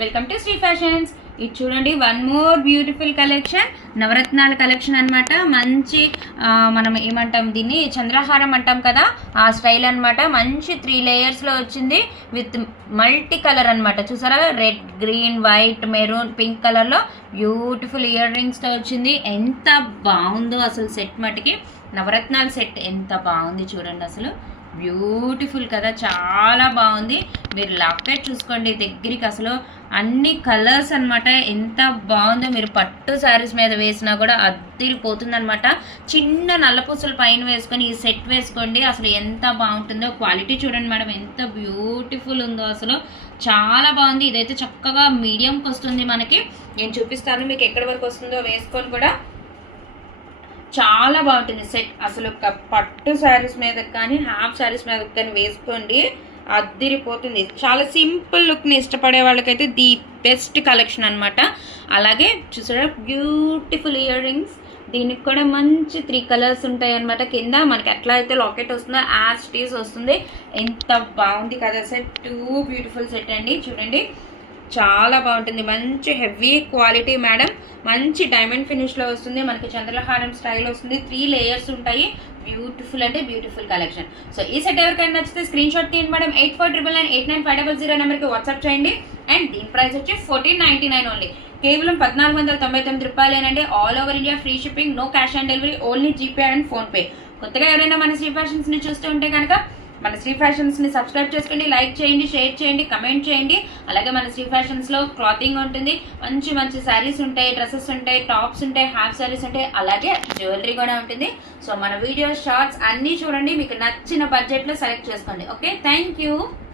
Welcome to Shri fashions. ఇది చూడండి, one more beautiful collection, నవరత్నాల కలెక్షన్ అనమాట. మంచి మనం ఏమంటాం దీన్ని, చంద్రహారం అంటాం కదా, ఆ స్టైల్ అనమాట. మంచి 3 లేయర్స్లో వచ్చింది విత్ మల్టీ కలర్ అనమాట. చూసారా, red, green, white, maroon, pink కలర్లో బ్యూటిఫుల్ ఇయర్ రింగ్స్తో వచ్చింది. ఎంత బాగుందో అసలు సెట్ మటుకి, నవరత్నాల సెట్ ఎంత బాగుంది చూడండి, అసలు బ్యూటిఫుల్ కదా, చాలా బాగుంది. మీరు లాకెట్ చూసుకోండి దగ్గరికి, అసలు అన్ని కలర్స్ అనమాట. ఎంత బాగుందో, మీరు పట్టు శారీస్ మీద వేసినా కూడా అద్దిరిపోతుంది అనమాట. చిన్న నల్లపూసలు పైన వేసుకొని ఈ సెట్ వేసుకోండి, అసలు ఎంత బాగుంటుందో. క్వాలిటీ చూడండి మేడం, ఎంత బ్యూటిఫుల్ ఉందో, అసలు చాలా బాగుంది. ఇదైతే చక్కగా మీడియంకి వస్తుంది మనకి. నేను చూపిస్తాను మీకు ఎక్కడి వరకు వస్తుందో వేసుకొని కూడా. చాలా బాగుంటుంది సెట్, అసలు పట్టు శారీస్ మీద కానీ హాఫ్ శారీస్ మీద కానీ వేసుకోండి, అద్దిరిపోతుంది. చాలా సింపుల్ లుక్ని ఇష్టపడే వాళ్ళకైతే ది బెస్ట్ కలెక్షన్ అనమాట. అలాగే చూసారా, బ్యూటిఫుల్ ఇయర్ రింగ్స్, దీనికి కూడా మంచి 3 కలర్స్ ఉంటాయి అనమాట. కింద మనకి ఎట్లా అయితే లాకెట్ వస్తుందో యాజ్ టీస్ వస్తుంది. ఎంత బాగుంది కదా సెట్, టూ బ్యూటిఫుల్ సెట్ అండి. చూడండి, చాలా బాగుంటుంది. మంచి హెవీ క్వాలిటీ మేడం, మంచి డైమండ్ ఫినిష్లో వస్తుంది. మనకి చంద్రహారం స్టైల్ వస్తుంది. 3 లేయర్స్ ఉంటాయి. బ్యూటిఫుల్ అంటే బ్యూటిఫుల్ కలెక్షన్. సో ఈ సెట్ ఎవరికైనా నచ్చితే స్క్రీన్ షాట్ తీయండి మేడం. 8499989500 నెంబర్కి వాట్సాప్ చేయండి. అండ్ దీని ప్రైస్ వచ్చి 1499 ఓన్లీ, కేవలం 1499 రూపాయలేనండి. All over India free shipping, no cash on delivery, only GPay and PhonePe. కొత్తగా ఎవరైనా మన శ్రీ ఫ్యాషన్స్ని చూస్తూ ఉంటే కనుక మన శ్రీ ఫ్యాషన్స్ని సబ్స్క్రైబ్ చేసుకోండి, లైక్ చేయండి, షేర్ చేయండి, కమెంట్ చేయండి. అలాగే మన శ్రీ ఫ్యాషన్స్లో క్లాతింగ్ ఉంటుంది, మంచి మంచి శారీస్ ఉంటాయి, డ్రెస్సెస్ ఉంటాయి, టాప్స్ ఉంటాయి, హాఫ్ శారీస్ ఉంటాయి, అలాగే జ్యువెలరీ కూడా ఉంటుంది. సో మన వీడియోస్, షార్ట్స్ అన్నీ చూడండి, మీకు నచ్చిన బడ్జెట్లో సెలెక్ట్ చేసుకోండి. Okay, thank you.